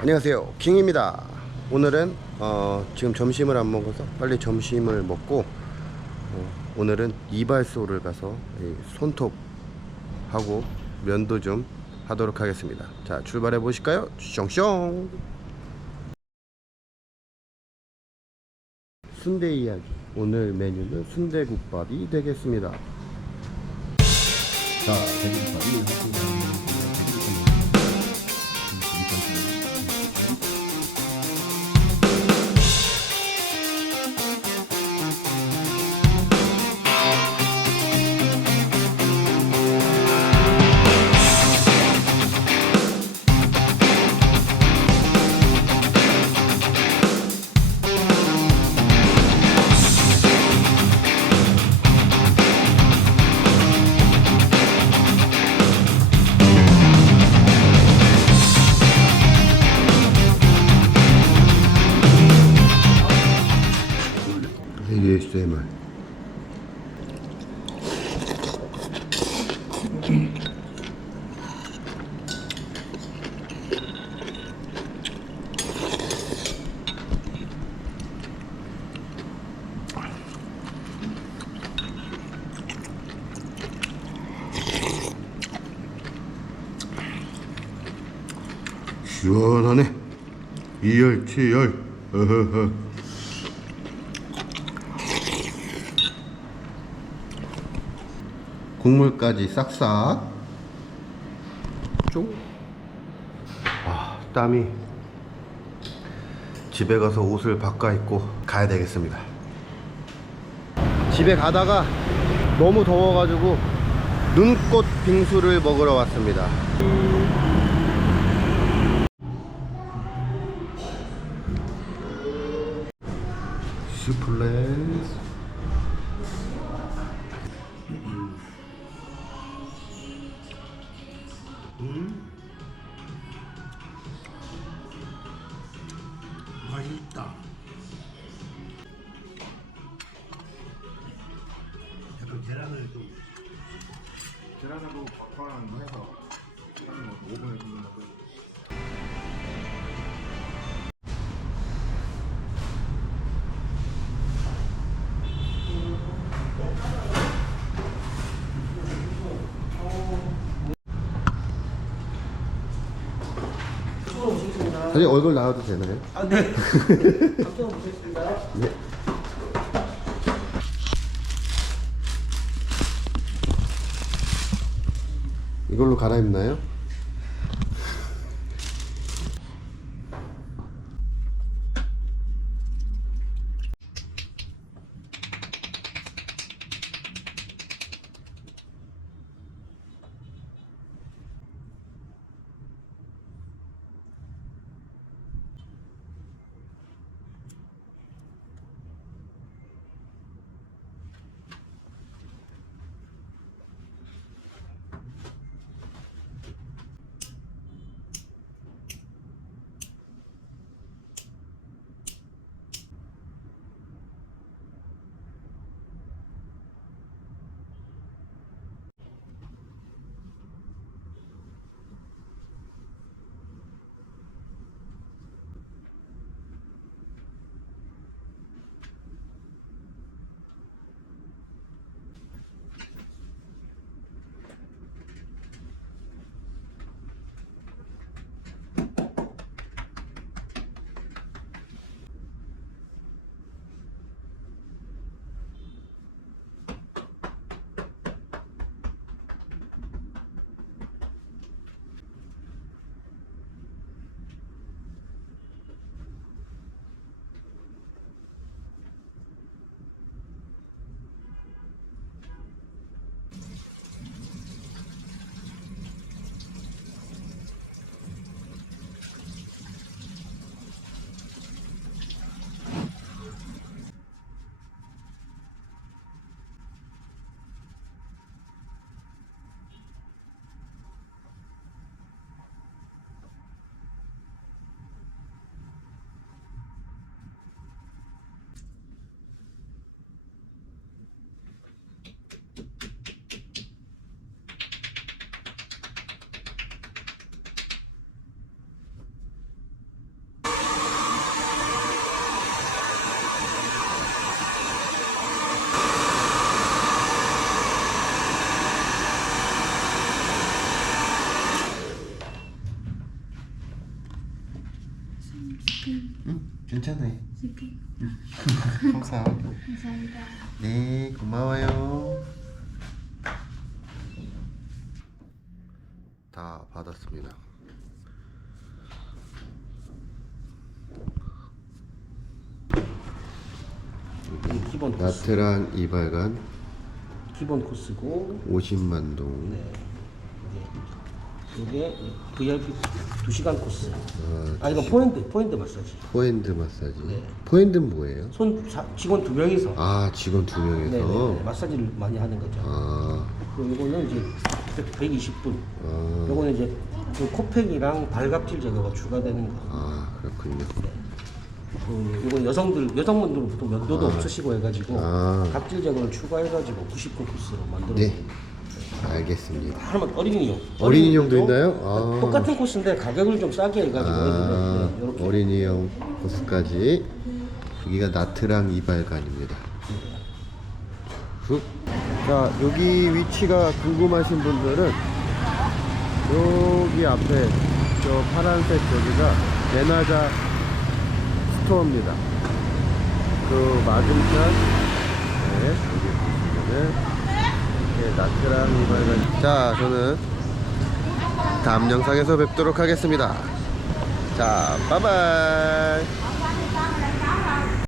안녕하세요. 킹입니다. 오늘은 어, 지금 점심을 안 먹어서 빨리 점심을 먹고 어, 오늘은 이발소를 가서 이 손톱하고 면도 좀 하도록 하겠습니다. 자 출발해 보실까요? 숑숑 순대 이야기. 오늘 메뉴는 순대국밥이 되겠습니다. 자 대국밥이 ASMR 시원하네. 이열치열. 어허허 국물까지 싹싹. 쫑. 아 땀이. 집에 가서 옷을 바꿔 입고 가야 되겠습니다. 집에 가다가 너무 더워가지고 눈꽃 빙수를 먹으러 왔습니다. 슈플레 계란을 좀 계란으로 버터랑 해서 하는 거 5분에 굽는 거 사실 얼굴 나와도 되나요? 아 네. 보겠습니다. 네. 이걸로 갈아입나요? 감사. 감사합니다. 네, 고마워요. 다 받았습니다. 이 기본 코스. 나트랑 이발관 기본 코스고 50만 동. 네. 이게 VIP 2시간 코스. 아 이건 포핸드 포핸드 마사지. 포핸드 마사지. 네. 포핸드는 뭐예요? 손 사- 직원 두 명이서 아, 직원 두 명이서. 네, 네, 네. 마사지를 많이 하는 거죠. 아, 그리고 이거는 이제 120분. 아, 요거는 이제 그 코팩이랑 발각질 제거가 추가되는 거. 아, 그렇군요. 그 요건 여성들 여성분들은 보통 면도도 없으시고 해가지고 아. 각질 제거를 추가해가지고 90분 코스로 만들어. 네, 알겠습니다. 하나만 어린이용. 어린이용도 있나요? 아. 똑같은 코스인데 가격을 좀 싸게 해가지고 아, 네, 이렇게 어린이용 코스까지 여기가 나트랑 이발관입니다. 훅. 자 여기 위치가 궁금하신 분들은 여기 앞에 저 파란색 저기가 베나자 스토어입니다. 그 맞은편 네 여기 보시면은 자 저는 다음 영상에서 뵙도록 하겠습니다. 자, 빠바이.